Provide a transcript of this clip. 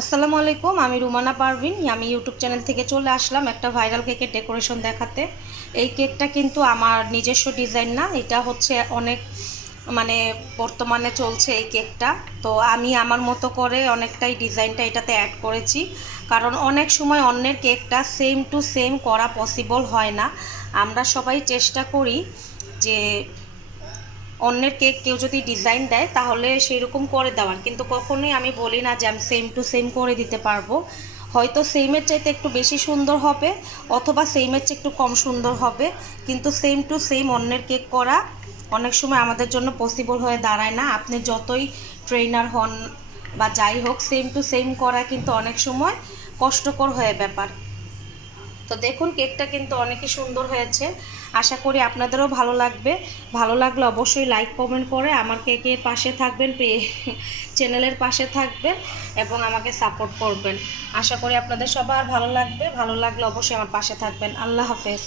আসসালামু আলাইকুম, আমি রুমানা পারভিন। আমি ইউটিউব চ্যানেল থেকে চলে আসলাম একটা ভাইরাল কেকের ডেকোরেশন দেখাতে। এই কেকটা কিন্তু আমার নিজস্ব ডিজাইন না, এটা হচ্ছে অনেক বর্তমানে চলছে এই কেকটা। তো আমি আমার মতো করে অনেকটাই ডিজাইনটা এটাতে অ্যাড করেছি, কারণ অনেক সময় অন্যের কেকটা সেম টু সেম করা পসিবল হয় না। আমরা সবাই চেষ্টা করি যে অন্যের কেক কেউ যদি ডিজাইন দেয় তাহলে সেই রকম করে দেওয়ার, কিন্তু কখনোই আমি বলি না যে আমি সেম টু সেম করে দিতে পারবো। হয়তো সেমের চাইতে একটু বেশি সুন্দর হবে অথবা সেমের চেয়ে একটু কম সুন্দর হবে, কিন্তু সেম টু সেম অন্যের কেক করা অনেক সময় আমাদের জন্য পসিবল হয়ে দাঁড়ায় না। আপনি যতই ট্রেনার হন বা যাই হোক, সেম টু সেম করা কিন্তু অনেক সময় কষ্টকর হয়ে ব্যাপার। তো দেখুন, কেকটা কিন্তু অনেকই সুন্দর হয়েছে। আশা করি আপনাদেরও ভালো লাগবে। ভালো লাগলে অবশ্যই লাইক কমেন্ট করে আমার কেকের পাশে থাকবেন, চ্যানেলের পাশে থাকবেন এবং আমাকে সাপোর্ট করবেন। আশা করি আপনাদের সবার ভালো লাগবে। ভালো লাগলে অবশ্যই আমার পাশে থাকবেন। আল্লাহ হাফেজ।